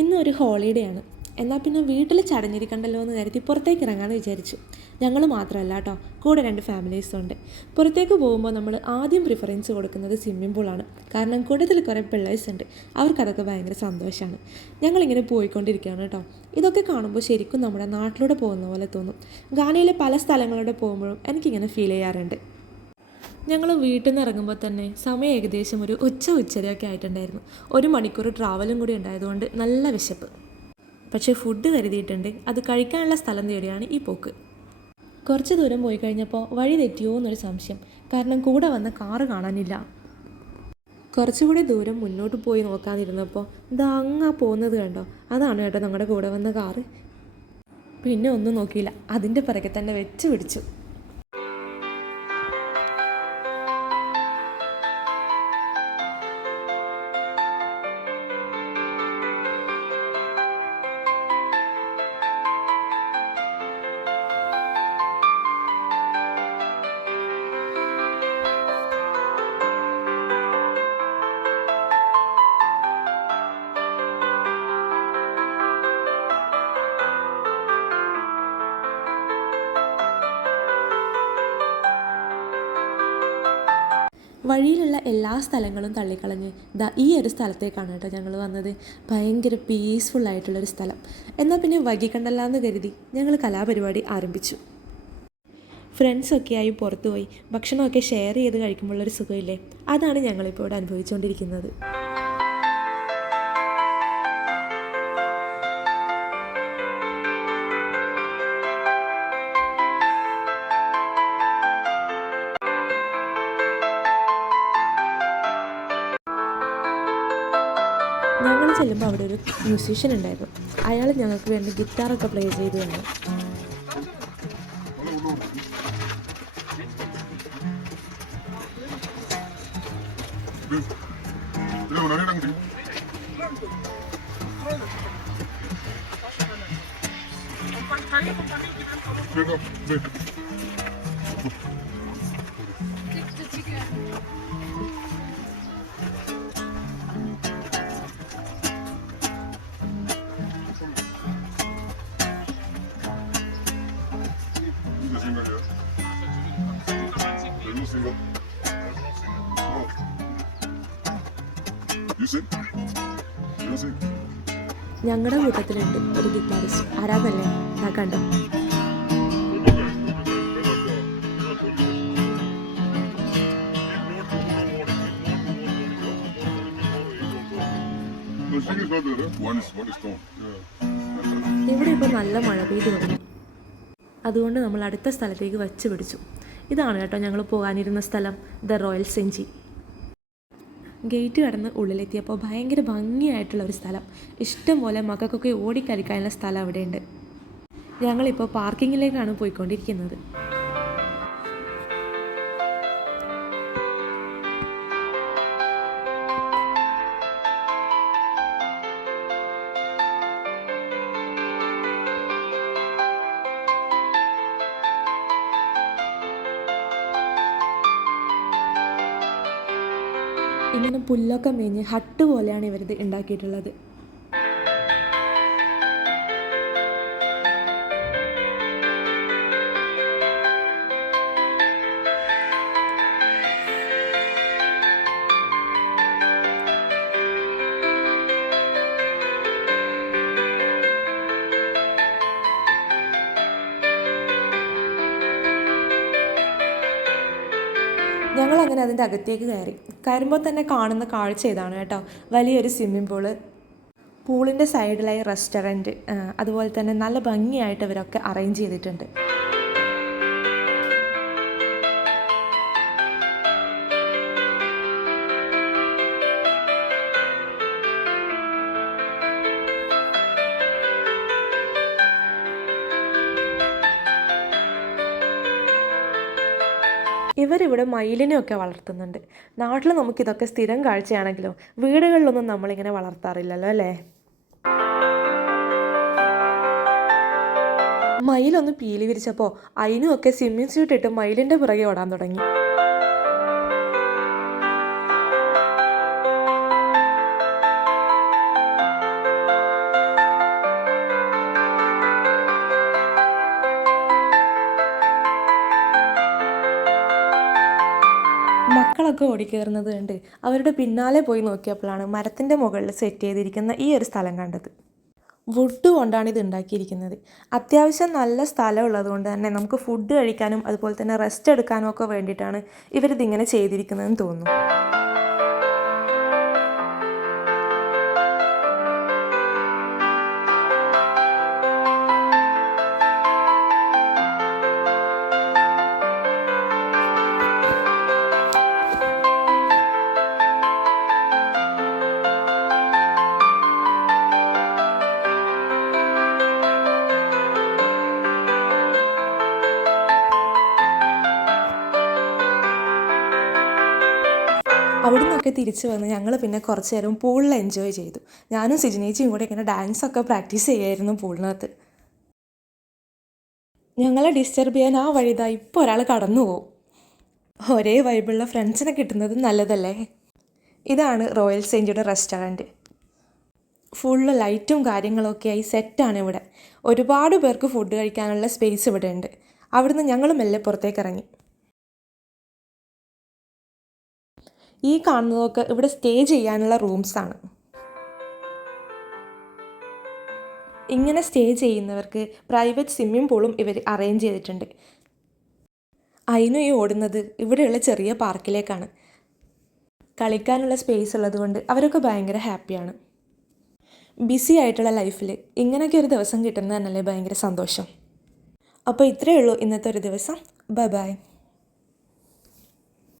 ഇന്നൊരു ഹോളിഡേ ആണ്. എന്നാൽ പിന്നെ വീട്ടിൽ ചടഞ്ഞിരിക്കണ്ടല്ലോ എന്ന് കരുതി പുറത്തേക്ക് ഇറങ്ങാമെന്ന് വിചാരിച്ചു. ഞങ്ങൾ മാത്രമല്ല കേട്ടോ, കൂടെ 2 ഫാമിലീസും ഉണ്ട്. പുറത്തേക്ക് പോകുമ്പോൾ നമ്മൾ ആദ്യം പ്രിഫറൻസ് കൊടുക്കുന്നത് സ്വിമ്മിംഗ് പൂളാണ്. കാരണം കൂടുതൽ കുറേ പിള്ളേഴ്സ് ഉണ്ട്, അവർക്കതൊക്കെ ഭയങ്കര സന്തോഷമാണ്. ഞങ്ങളിങ്ങനെ പോയിക്കൊണ്ടിരിക്കുകയാണ് കേട്ടോ. ഇതൊക്കെ കാണുമ്പോൾ ശരിക്കും നമ്മുടെ നാട്ടിലൂടെ പോകുന്ന പോലെ തോന്നും. ഗാനയിലെ പല സ്ഥലങ്ങളിലൂടെ പോകുമ്പോഴും എനിക്കിങ്ങനെ ഫീൽ ചെയ്യാറുണ്ട്. ഞങ്ങൾ വീട്ടിൽ നിന്ന് ഇറങ്ങുമ്പോൾ തന്നെ സമയം ഏകദേശം ഒരു ഉച്ചരയൊക്കെ ആയിട്ടുണ്ടായിരുന്നു. 1 മണിക്കൂർ ട്രാവലും കൂടി ഉണ്ടായതുകൊണ്ട് നല്ല വിശപ്പ്. പക്ഷേ ഫുഡ് കരുതിയിട്ടുണ്ട്, അത് കഴിക്കാനുള്ള സ്ഥലം തേടിയാണ് ഈ പോക്ക്. കുറച്ച് ദൂരം പോയി കഴിഞ്ഞപ്പോൾ വഴി തെറ്റിയോ എന്നൊരു സംശയം. കാരണം കൂടെ വന്ന കാറ് കാണാനില്ല. കുറച്ചുകൂടി ദൂരം മുന്നോട്ട് പോയി നോക്കാതിരുന്നപ്പോൾ ഇതാ അങ്ങാ പോകുന്നത് കണ്ടോ, അതാണ് കേട്ടോ ഞങ്ങളുടെ കൂടെ വന്ന കാറ്. പിന്നെ ഒന്നും നോക്കിയില്ല, അതിൻ്റെ പിറകെ തന്നെ വെച്ച് പിടിച്ചു. വഴിയിലുള്ള എല്ലാ സ്ഥലങ്ങളും തള്ളിക്കളഞ്ഞ് ഈ ഒരു സ്ഥലത്തേക്കാണ് കേട്ടോ ഞങ്ങൾ വന്നത്. ഭയങ്കര പീസ്ഫുള്ളായിട്ടുള്ളൊരു സ്ഥലം. എന്നാൽ പിന്നെ വൈകിക്കണ്ടല്ല എന്ന് കരുതി ഞങ്ങൾ കലാപരിപാടി ആരംഭിച്ചു. ഫ്രണ്ട്സൊക്കെയായി പുറത്തു പോയി ഭക്ഷണമൊക്കെ ഷെയർ ചെയ്ത് കഴിക്കുമ്പോഴുള്ളൊരു സുഖമില്ലേ, അതാണ് ഞങ്ങളിപ്പോൾ ഇവിടെ അനുഭവിച്ചുകൊണ്ടിരിക്കുന്നത്. ഞങ്ങൾ ചെല്ലുമ്പോൾ അവിടെ ഒരു മ്യൂസീഷ്യൻ ഉണ്ടായിരുന്നു. അയാൾ ഞങ്ങൾക്ക് വേണ്ടി ഗിറ്റാറൊക്കെ പ്ലേ ചെയ്തു തന്നു. ഞങ്ങളുടെ കൂട്ടത്തിലുണ്ട് ഒരു ഗിറ്റാറിസ്റ്റ്. ആരാന്നല്ലേ, ആ കണ്ടോ. ഇവിടെ ഇപ്പോൾ നല്ല മഴ പെയ്തു തുടങ്ങി. അതുകൊണ്ട് നമ്മൾ അടുത്ത സ്ഥലത്തേക്ക് വച്ച് പിടിച്ചു. ഇതാണ് കേട്ടോ ഞങ്ങൾ പോകാനിരുന്ന സ്ഥലം, ദ റോയൽ സെഞ്ചി. ഗേറ്റ് കടന്ന് ഉള്ളിലെത്തിയപ്പോൾ ഭയങ്കര ഭംഗിയായിട്ടുള്ള ഒരു സ്ഥലം. ഇഷ്ടം പോലെ മക്കൾക്കൊക്കെ ഓടിക്കളിക്കാനുള്ള സ്ഥലം അവിടെയുണ്ട്. ഞങ്ങളിപ്പോൾ പാർക്കിങ്ങിലേക്കാണ് പോയിക്കൊണ്ടിരിക്കുന്നത്. ഇങ്ങനെ പുല്ലൊക്കെ മേഞ്ഞ് ഹട്ട് പോലെയാണ് ഇവരിത് ഉണ്ടാക്കിയിട്ടുള്ളത്. ഞങ്ങളങ്ങനെ അതിൻ്റെ അകത്തേക്ക് കയറുമ്പോൾ തന്നെ കാണുന്ന കാഴ്ച ഇതാണ് കേട്ടോ. വലിയൊരു സ്വിമ്മിംഗ് പൂള്, പൂളിൻ്റെ സൈഡിലായി റെസ്റ്റോറൻറ്റ്, അതുപോലെ തന്നെ നല്ല ഭംഗിയായിട്ട് ഇവരൊക്കെ അറേഞ്ച് ചെയ്തിട്ടുണ്ട്. ഇവരിവിടെ മയിലിനെയൊക്കെ വളർത്തുന്നുണ്ട്. നാട്ടിൽ നമുക്കിതൊക്കെ സ്ഥിരം കാഴ്ചയാണെങ്കിലോ വീടുകളിലൊന്നും നമ്മളിങ്ങനെ വളർത്താറില്ലല്ലോ അല്ലേ. മയിലൊന്ന് പീലി വിരിച്ചപ്പോൾ അതിനുമൊക്കെ സ്വിമ്മിങ് സ്യൂട്ട് ഇട്ട് മയിലിൻ്റെ പുറകെ ഓടാൻ തുടങ്ങി. മക്കളൊക്കെ ഓടിക്കയറുന്നത് കണ്ട് അവരുടെ പിന്നാലെ പോയി നോക്കിയപ്പോഴാണ് മരത്തിൻ്റെ മുകളിൽ സെറ്റ് ചെയ്തിരിക്കുന്ന ഈ ഒരു സ്ഥലം കണ്ടത്. വുഡ് കൊണ്ടാണ് ഇത് ഉണ്ടാക്കിയിരിക്കുന്നത്. അത്യാവശ്യം നല്ല സ്ഥലമുള്ളത് കൊണ്ട് തന്നെ നമുക്ക് ഫുഡ് കഴിക്കാനും അതുപോലെ തന്നെ റെസ്റ്റ് എടുക്കാനും ഒക്കെ വേണ്ടിയിട്ടാണ് ഇവരിതിങ്ങനെ ചെയ്തിരിക്കുന്നതെന്ന് തോന്നുന്നു. അവിടെ നിന്നൊക്കെ തിരിച്ച് വന്ന് ഞങ്ങൾ പിന്നെ കുറച്ച് നേരം പൂളിൽ എൻജോയ് ചെയ്തു. ഞാനും സിജിനേച്ചിയും കൂടെ ഇങ്ങനെ ഡാൻസൊക്കെ പ്രാക്ടീസ് ചെയ്യായിരുന്നു പൂളിനകത്ത്. ഞങ്ങളെ ഡിസ്റ്റർബ് ചെയ്യാൻ ആ വഴിതാ ഇപ്പോൾ ഒരാൾ കടന്നു പോകും. ഒരേ വൈബുള്ള ഫ്രണ്ട്സിനെ കിട്ടുന്നത് നല്ലതല്ലേ. ഇതാണ് റോയൽ സെഞ്ചുറി റെസ്റ്റോറൻറ്റ്. ഫുള്ള് ലൈറ്റും കാര്യങ്ങളൊക്കെ ആയി സെറ്റാണ് ഇവിടെ. ഒരുപാട് പേർക്ക് ഫുഡ് കഴിക്കാനുള്ള സ്പേസ് ഇവിടെ ഉണ്ട്. അവിടുന്ന് ഞങ്ങൾ മെല്ലെ പുറത്തേക്ക് ഇറങ്ങി. ഈ കാണുന്നതൊക്കെ ഇവിടെ സ്റ്റേ ചെയ്യാനുള്ള റൂംസാണ്. ഇങ്ങനെ സ്റ്റേ ചെയ്യുന്നവർക്ക് പ്രൈവറ്റ് സ്വിമ്മിംഗ് പൂളും ഇവർ അറേഞ്ച് ചെയ്തിട്ടുണ്ട്. അതിനും ഈ ഓടുന്നത് ഇവിടെയുള്ള ചെറിയ പാർക്കിലേക്കാണ്. കളിക്കാനുള്ള സ്പേസ് ഉള്ളതുകൊണ്ട് അവരൊക്കെ ഭയങ്കര ഹാപ്പിയാണ്. ബിസി ആയിട്ടുള്ള ലൈഫിൽ ഇങ്ങനെയൊക്കെ ഒരു ദിവസം കിട്ടുന്നത് തന്നെയല്ലേ ഭയങ്കര സന്തോഷം. അപ്പോൾ ഇത്രയേ ഉള്ളൂ ഇന്നത്തെ ഒരു ദിവസം. Bye bye.